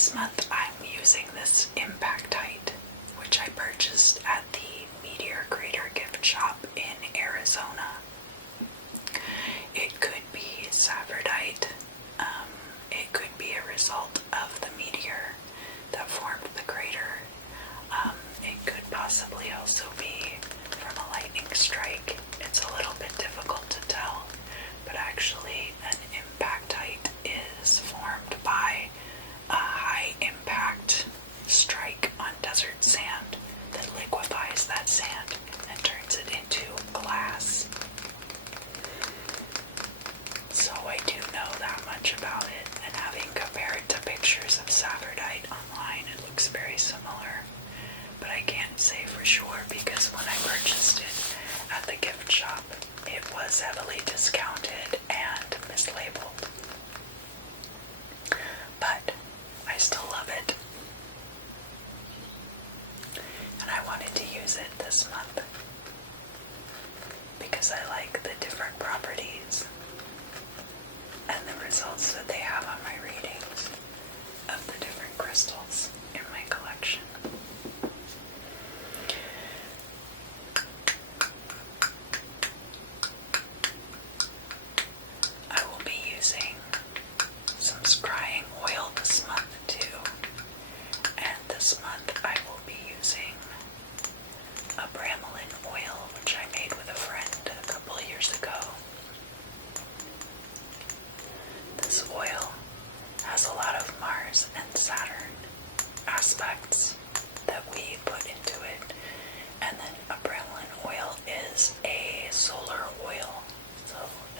this month I'm using this impactite, which I purchased at the Meteor Crater gift shop in Arizona. It could be saffordite. It could be a result of the meteor that formed the crater. It could possibly also be from a lightning strike. It's a little bit difficult to tell, but actually an impactite is formed by a high impact strike on desert sand that liquefies that sand and turns it into glass. So I do know that much about it, and having compared to pictures of saffordite online, it looks very similar. But I can't say for sure because when I purchased it at the gift shop, it was heavily discounted and mislabeled. But I still love it. And I wanted to use it this month because I like the different properties and the results that they have on my readings of the different crystals in my collection. I will be using some scrying oil this month too, and this month I will be using a bromelain oil which I made with a friend a couple of years ago. This oil has a lot of Mars and Saturn aspects that we put into it, and then a bromelain oil is a solar oil, so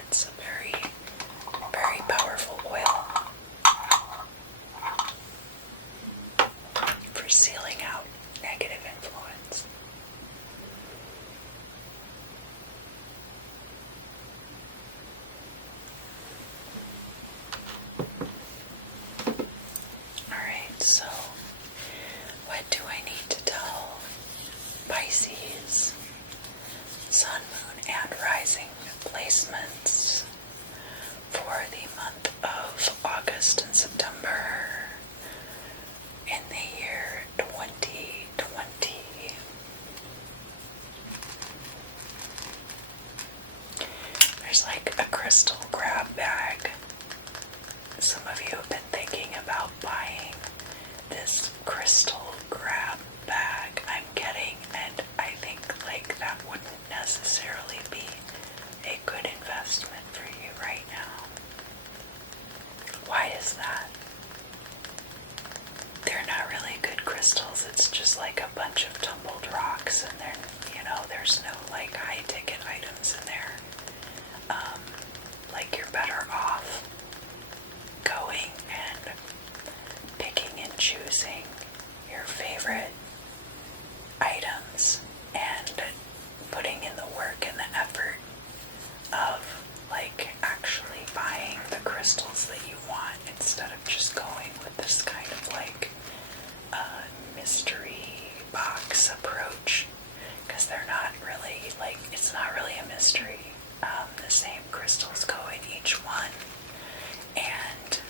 it's a very, very powerful oil for sealing out negative influence. Alright, so what do I need to tell Pisces, Sun, Moon, and Rising placements for the month of August and September in the year 2020? There's like a crystal grab bag. Some of you have been thinking about buying this crystal grab bag I'm getting, and I think like that wouldn't necessarily be a good investment for you right now. Why is that? They're not really good crystals. It's just like a bunch of tumbled rocks, and there's no like high ticket items in there. Like you're better off going and picking and choosing your favorite items and putting in the work and the effort of like actually buying the crystals that you want instead of just going with this kind of like mystery box approach, because they're not really like, it's not really a mystery. The same crystals go in each one, and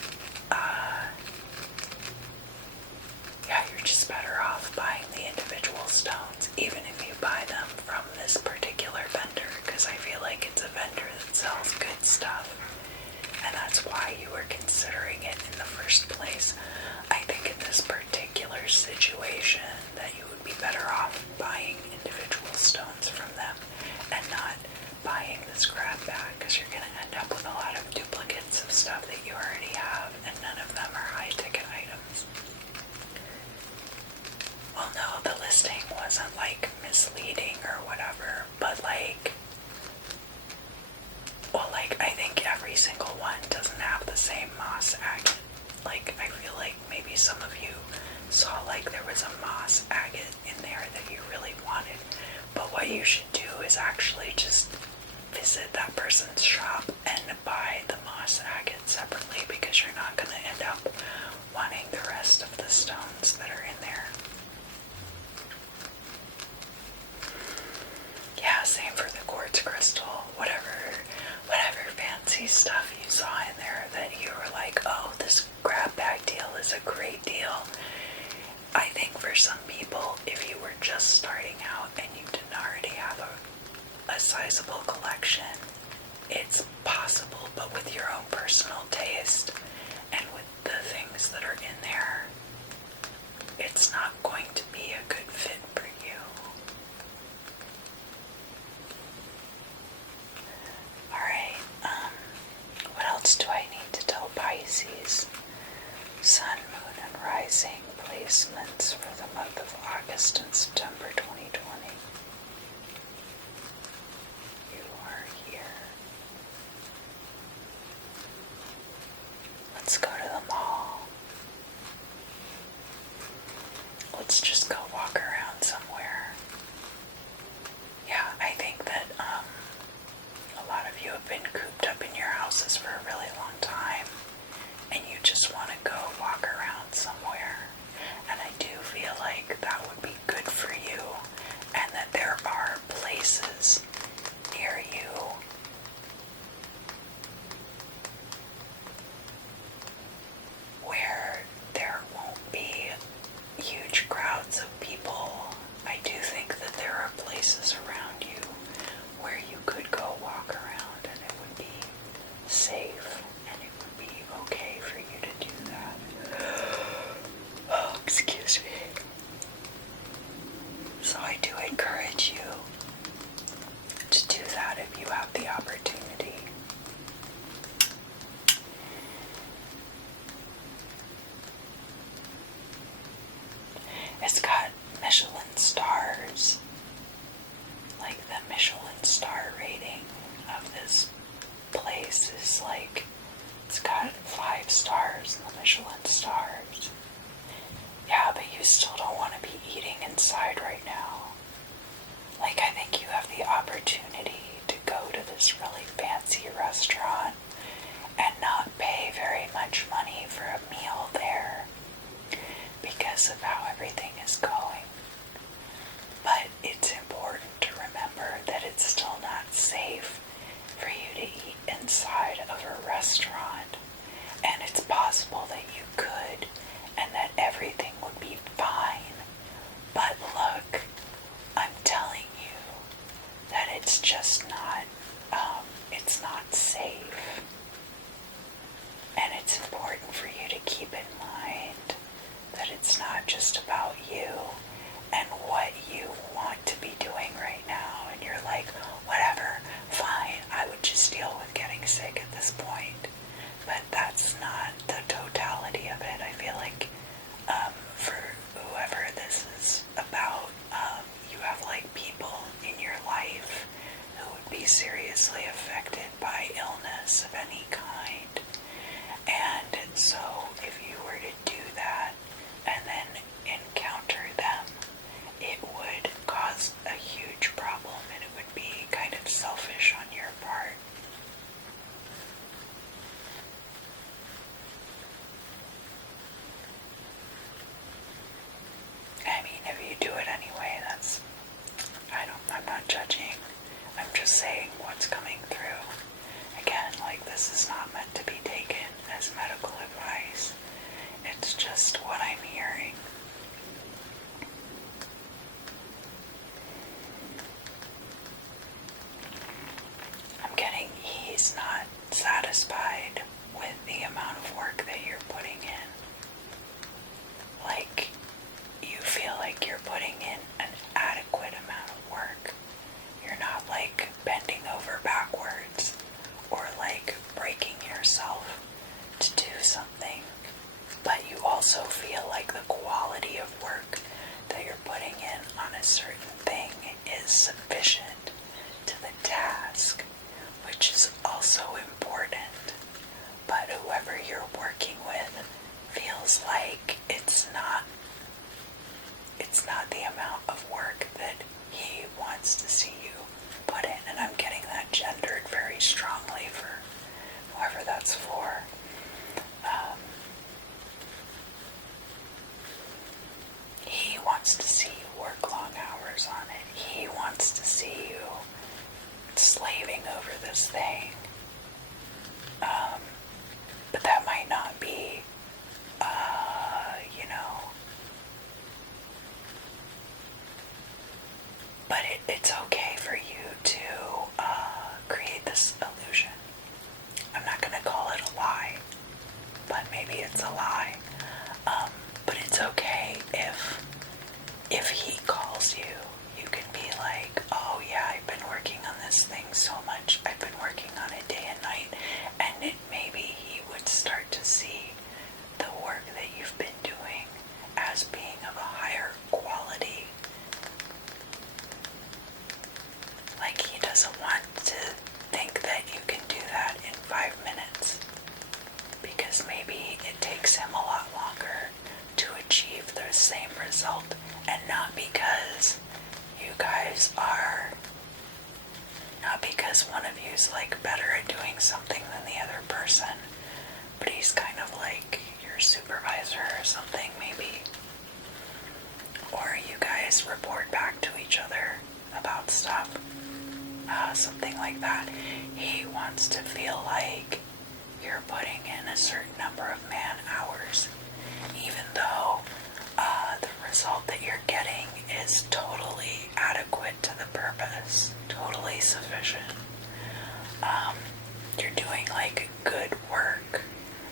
yeah, you're just better off buying the individual stones, even if you buy them from this particular vendor, because I feel like it's a vendor that sells good stuff, and that's why you were considering it in the first place. I think in this particular situation that you would be better off buying individual stones from them and not buying Pisces. Sun, Moon, and Rising placements for the month of August and September 2020. You are here. Let's go to the mall. Let's just go walk around somewhere. Yeah, I think that a lot of you have been cooped up in your houses for a really long time, and you just want to go walk around somewhere. And I do feel like that would be good for you, and that there are places near you where there won't be huge crowds of people. I do think that there are places around you where you could go walk around and it would be safe and it would be okay for you to do that. Oh, excuse me. So I do encourage you to do that if you have the opportunity. It's got Michelin stars. Like the Michelin star rating of this place is like, it's got 5 stars in the Michelin stars. Yeah, but you still don't want to be eating inside right now. Like, I think you have the opportunity to go to this really fancy restaurant and not pay very much money for a meal there because of how everything is going. But it's important to remember that it's still not safe for you to eat inside of a restaurant. And it's possible that you could, and that everything would be fine. But look, I'm telling you that it's just not, it's not safe. And it's important for you to keep in mind that it's not just about you and what you want to be doing right now. And you're like, whatever, fine, I would just deal with getting sick at this point. But that's not the totality of it. I feel like for whoever this is about, you have like people in your life who would be seriously affected by illness of any kind. And so if you were to do that and then encounter them, it would cause a huge problem, and it would be kind of selfish on your part. I mean, if you do it anyway, I'm not judging. I'm just saying what's coming through. Again, like, this is not meant to be taken as medical advice. It's just what I'm hearing. I'm getting he's not satisfied with the amount of work that you're putting in. Like, you feel like you're putting in an adequate amount of work. You're not like bending over backwards or like breaking yourself to do something, but you also feel like the quality of work that you're putting in on a certain thing is sufficient to the task, which is also important. But whoever you're working with feels like it's not the amount of work that he wants to see you put in. And I'm getting that gendered very strongly for whoever that's for. He wants to see you work long hours on it. He wants to see you slaving over this thing. But that might not be, but it's okay for you to create this illusion. I'm not going to call it a lie, but maybe it's a lie. But it's okay if he calls you, you can be like, oh yeah, I've been working on this thing so much. I've been working on it day and night. And maybe he would start to see because maybe it takes him a lot longer to achieve the same result, and not because you guys are, not because one of you's like better at doing something than the other person, but he's kind of like your supervisor or something maybe. Or you guys report back to each other about stuff, something like that. He wants to feel like you're putting in a certain number of man hours, even though the result that you're getting is totally adequate to the purpose, totally sufficient. You're doing like good work.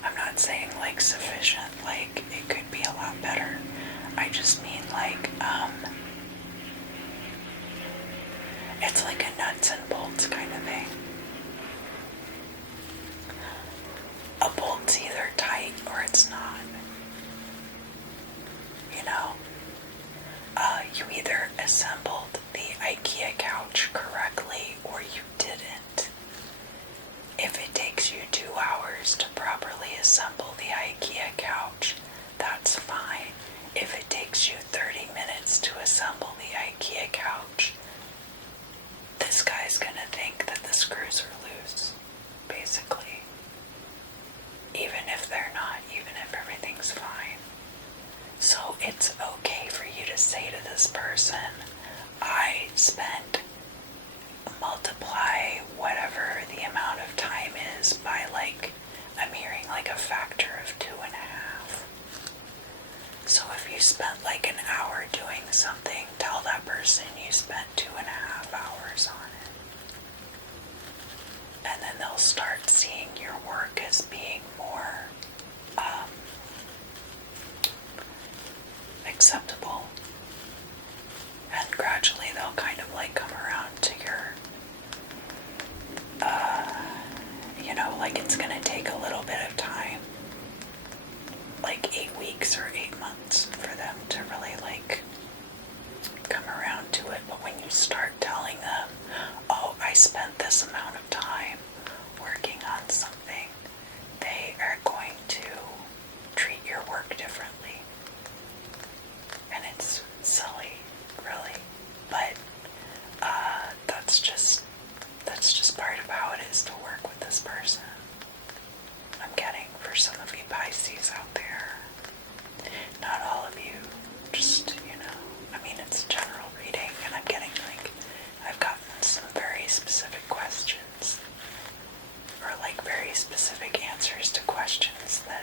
I'm not saying like sufficient, like it could be a lot better. I just mean like, it's like a nuts and bolts kind of thing. A bolt's either tight or it's not. You know? You either assembled the IKEA couch correctly or you didn't. If it takes you 2 hours to properly assemble the IKEA couch, that's fine. If it takes you 30 minutes to assemble the IKEA couch, this guy's gonna think that the screws are loose, basically. Even if they're not, even if everything's fine. So it's okay for you to say to this person, I spent, multiply whatever the amount of time is by like, I'm hearing like a factor of 2.5. So if you spent like an hour doing something, tell that person you spent 2.5 hours on it. And then they'll start seeing your work as being more acceptable. And gradually they'll kind of like come around to your, like it's gonna take a little bit of time, like 8 weeks or 8 months for them to really like come around to it. But when you start telling them, oh, I spent this amount of time working on something, they are going to treat your work differently. And it's silly, really, but that's just part of how it is to work with this person. I'm getting for some of you Pisces out there. Not all of you, just, I mean, it's a general reading, and I'm getting like, I've gotten some very specific questions, or like very specific answers to questions that